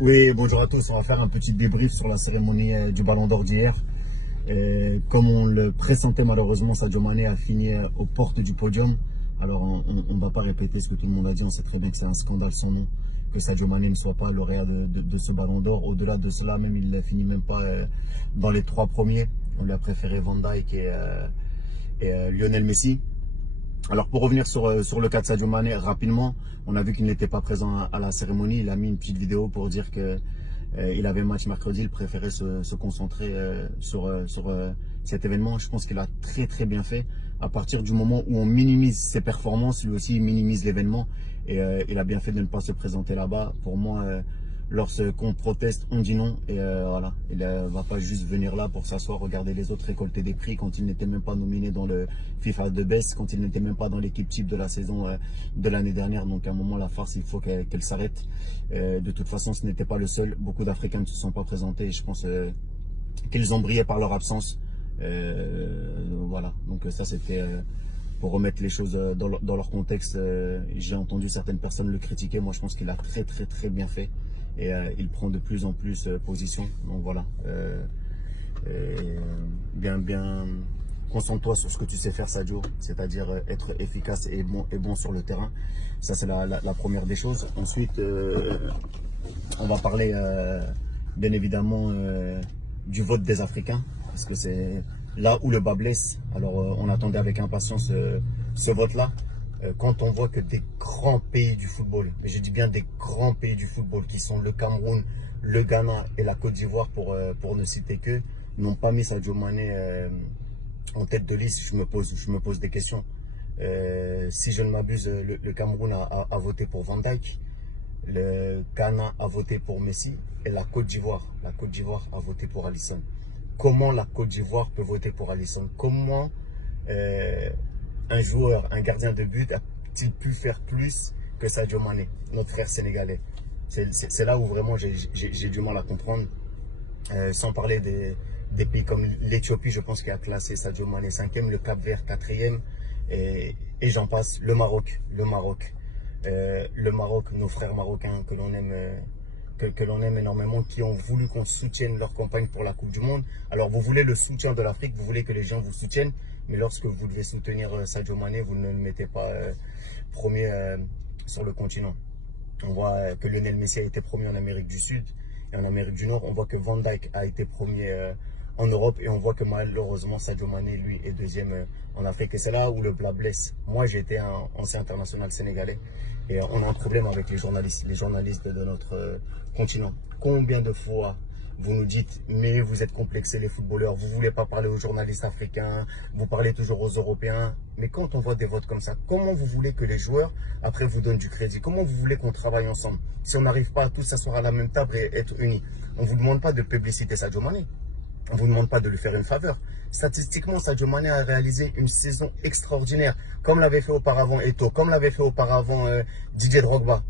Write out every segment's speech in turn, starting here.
Oui, bonjour à tous. On va faire un petit débrief sur la cérémonie du Ballon d'Or d'hier. Comme on le pressentait, malheureusement, Sadio Mané a fini aux portes du podium. Alors, on ne va pas répéter ce que tout le monde a dit. On sait très bien que c'est un scandale sans nom que Sadio Mané ne soit pas lauréat de ce Ballon d'Or. Au-delà de cela, même il ne finit même pas dans les trois premiers. On lui a préféré Van Dijk et Lionel Messi. Alors pour revenir sur le cas de Sadio Mané rapidement, on a vu qu'il n'était pas présent à la cérémonie. Il a mis une petite vidéo pour dire que il avait match mercredi, il préférait se concentrer sur cet événement. Je pense qu'il a très bien fait. À partir du moment où on minimise ses performances, lui aussi il minimise l'événement. Et il a bien fait de ne pas se présenter là-bas. Pour moi, lorsqu'on proteste, on dit non. Et voilà, il ne va pas juste venir là pour s'asseoir, regarder les autres récolter des prix quand il n'était même pas nominé dans le FIFA de Best, quand il n'était même pas dans l'équipe type de la saison de l'année dernière. Donc à un moment, la farce, il faut qu'elle s'arrête. De toute façon, ce n'était pas le seul. Beaucoup d'Africains ne se sont pas présentés et je pense qu'ils ont brillé par leur absence. Voilà, donc ça c'était pour remettre les choses dans leur contexte. J'ai entendu certaines personnes le critiquer. Moi, je pense qu'il a très bien fait et il prend de plus en plus position. Donc voilà, bien, concentre-toi sur ce que tu sais faire, Sadio, c'est-à-dire être efficace et bon sur le terrain. Ça, c'est la première des choses. Ensuite, on va parler bien évidemment du vote des Africains, parce que c'est là où le bas blesse. Alors on attendait avec impatience ce vote-là. Quand on voit que des grands pays du football, mais je dis bien des grands pays du football, qui sont le Cameroun, le Ghana et la Côte d'Ivoire pour ne citer que, n'ont pas mis Sadio Mané en tête de liste, je me pose des questions. Si je ne m'abuse, le Cameroun a voté pour Van Dijk. Le Ghana a voté pour Messi et la Côte d'Ivoire a voté pour Alisson. Comment la Côte d'Ivoire peut voter pour Alisson? Comment un joueur, un gardien de but a-t-il pu faire plus que Sadio Mané, notre frère sénégalais? C'est là où vraiment j'ai du mal à comprendre. Sans parler des pays comme l'Éthiopie, je pense, qui a classé Sadio Mané 5e, le Cap-Vert 4e et j'en passe. Le Maroc, nos frères marocains que l'on aime, que l'on aime énormément, qui ont voulu qu'on soutienne leur campagne pour la Coupe du Monde. Alors vous voulez le soutien de l'Afrique, vous voulez que les gens vous soutiennent, mais lorsque vous devez soutenir Sadio Mané, vous ne le mettez pas premier sur le continent. On voit que Lionel Messi a été premier en Amérique du Sud et en Amérique du Nord. On voit que Van Dijk a été premier en Europe et on voit que malheureusement Sadio Mané, lui, est deuxième en Afrique. Et c'est là où le blas blesse. Moi, j'ai été un ancien international sénégalais et on a un problème avec les journalistes de notre continent. Combien de fois vous nous dites, mais vous êtes complexés les footballeurs, vous ne voulez pas parler aux journalistes africains, vous parlez toujours aux Européens. Mais quand on voit des votes comme ça, comment vous voulez que les joueurs, après, vous donnent du crédit? Comment vous voulez qu'on travaille ensemble si on n'arrive pas à tous s'asseoir à la même table et être unis? On ne vous demande pas de publiciter Sadio Mané. On ne vous demande pas de lui faire une faveur. Statistiquement, Sadio Mané a réalisé une saison extraordinaire, comme l'avait fait auparavant Eto'o, comme l'avait fait auparavant Didier Drogba.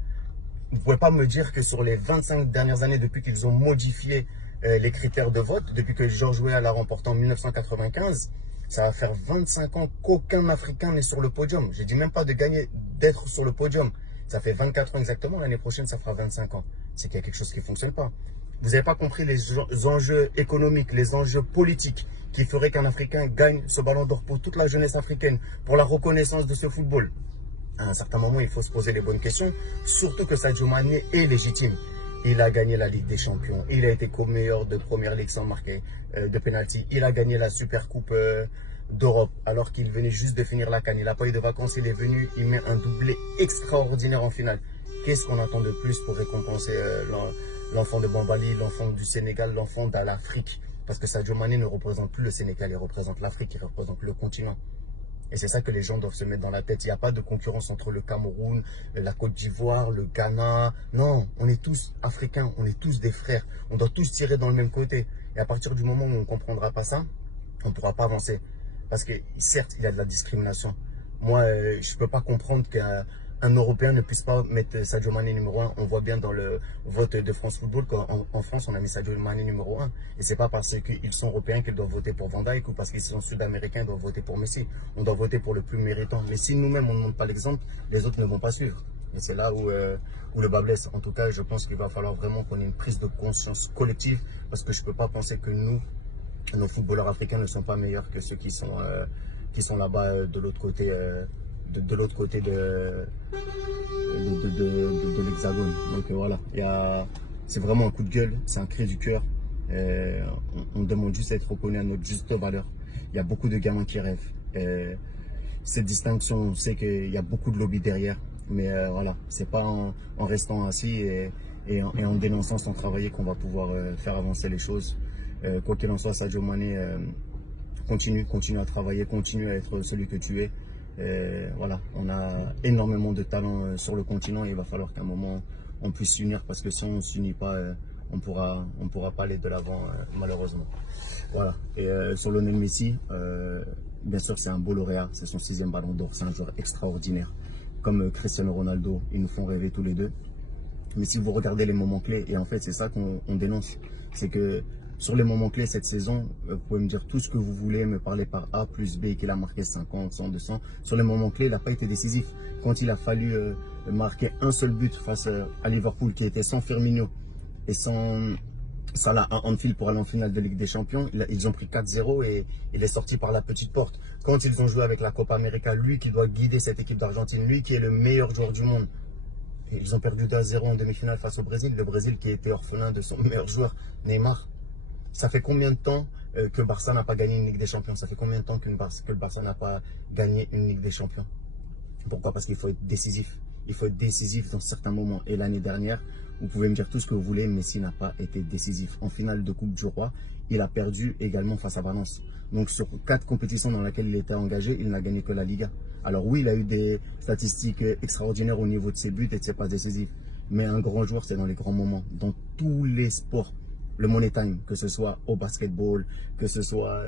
Vous ne pouvez pas me dire que sur les 25 dernières années, depuis qu'ils ont modifié les critères de vote, depuis que George Weah l'a remporté en 1995, ça va faire 25 ans qu'aucun Africain n'est sur le podium. Je ne dis même pas de gagner, d'être sur le podium. Ça fait 24 ans exactement, l'année prochaine ça fera 25 ans. C'est qu'il y a quelque chose qui ne fonctionne pas. Vous n'avez pas compris les enjeux économiques, les enjeux politiques qui feraient qu'un Africain gagne ce ballon d'or pour toute la jeunesse africaine, pour la reconnaissance de ce football. À un certain moment, il faut se poser les bonnes questions, surtout que Sadio Mané est légitime. Il a gagné la Ligue des Champions, il a été co-meilleur de Première Ligue sans marquer de pénalty, il a gagné la Super Coupe d'Europe alors qu'il venait juste de finir la CAN. Il n'a pas eu de vacances, il est venu, il met un doublé extraordinaire en finale. Qu'est-ce qu'on attend de plus pour récompenser l'enfant de Bambali, l'enfant du Sénégal, l'enfant de l'Afrique? Parce que Sadio Mané ne représente plus le Sénégal, il représente l'Afrique, il représente le continent. Et c'est ça que les gens doivent se mettre dans la tête. Il n'y a pas de concurrence entre le Cameroun, la Côte d'Ivoire, le Ghana. Non, on est tous africains, on est tous des frères. On doit tous tirer dans le même côté. Et à partir du moment où on ne comprendra pas ça, on ne pourra pas avancer. Parce que certes, il y a de la discrimination. Moi, je ne peux pas comprendre qu'un Européen ne puisse pas mettre Sadio Mané numéro 1. On voit bien dans le vote de France Football qu'en France, on a mis Sadio Mané numéro 1. Et ce n'est pas parce qu'ils sont Européens qu'ils doivent voter pour Van Dijk ou parce qu'ils sont Sud-Américains qu'ils doivent voter pour Messi. On doit voter pour le plus méritant. Mais si nous-mêmes, on ne montre pas l'exemple, les autres ne vont pas suivre. Et c'est là où le bas blesse. En tout cas, je pense qu'il va falloir vraiment qu'on ait une prise de conscience collective, parce que je ne peux pas penser que nous, nos footballeurs africains ne sont pas meilleurs que ceux qui sont là-bas de l'autre côté, de l'autre côté de l'Hexagone. Donc voilà, c'est vraiment un coup de gueule, c'est un cri du cœur. On demande juste à être reconnu à notre juste valeur. Il y a beaucoup de gamins qui rêvent. Cette distinction, on sait qu'il y a beaucoup de lobby derrière, mais voilà, c'est pas en restant assis et en dénonçant sans travailler qu'on va pouvoir faire avancer les choses. Quoi qu'il en soit, Sadio Mané, continue à travailler, continue à être celui que tu es. Voilà, on a énormément de talent sur le continent et il va falloir qu'à un moment on puisse s'unir, parce que si on ne s'unit pas, on pourra pas aller de l'avant malheureusement. Voilà, et sur Lionel Messi, bien sûr c'est un beau lauréat, c'est son 6e ballon d'or, c'est un joueur extraordinaire. Comme Cristiano Ronaldo, ils nous font rêver tous les deux. Mais si vous regardez les moments clés, et en fait c'est ça qu'on dénonce, c'est que sur les moments clés cette saison, vous pouvez me dire tout ce que vous voulez, me parler par A plus B, qu'il a marqué 50, 100, 200. Sur les moments clés, il n'a pas été décisif. Quand il a fallu marquer un seul but face à Liverpool, qui était sans Firmino et sans Salah à Anfield pour aller en finale de Ligue des Champions, ils ont pris 4-0 et il est sorti par la petite porte. Quand ils ont joué avec la Copa América, lui qui doit guider cette équipe d'Argentine, lui qui est le meilleur joueur du monde, et ils ont perdu 2-0 en demi-finale face au Brésil. Le Brésil qui était orphelin de son meilleur joueur, Neymar. Ça fait combien de temps que Barça n'a pas gagné une Ligue des Champions? Ça fait combien de temps que le Barça n'a pas gagné une Ligue des Champions? Pourquoi? Parce qu'il faut être décisif. Il faut être décisif dans certains moments. Et l'année dernière, vous pouvez me dire tout ce que vous voulez, Messi n'a pas été décisif. En finale de Coupe du Roi, il a perdu également face à Valence. Donc sur 4 compétitions dans lesquelles il était engagé, il n'a gagné que la Liga. Alors oui, il a eu des statistiques extraordinaires au niveau de ses buts et de ses passes décisives. Mais un grand joueur, c'est dans les grands moments. Dans tous les sports, le money time, que ce soit au basketball, que ce soit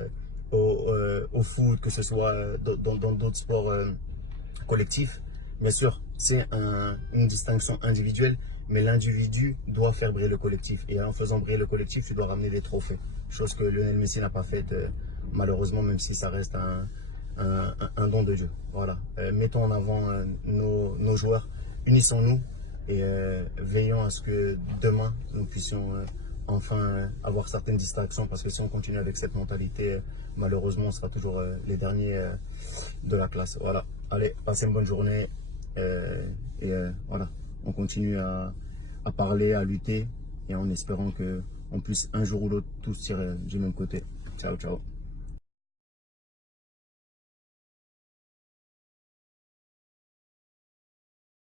au foot, que ce soit dans d'autres sports collectifs. Bien sûr, c'est une distinction individuelle, mais l'individu doit faire briller le collectif. Et en faisant briller le collectif, tu dois ramener des trophées. Chose que Lionel Messi n'a pas faite, malheureusement, même si ça reste un don de Dieu. Voilà. Mettons en avant nos joueurs, unissons-nous et veillons à ce que demain, nous puissions enfin avoir certaines distractions, parce que si on continue avec cette mentalité, malheureusement, on sera toujours les derniers de la classe. Voilà. Allez, passez une bonne journée. Voilà, on continue à parler, à lutter, et en espérant qu'on puisse un jour ou l'autre tous tirer du même côté. Ciao, ciao.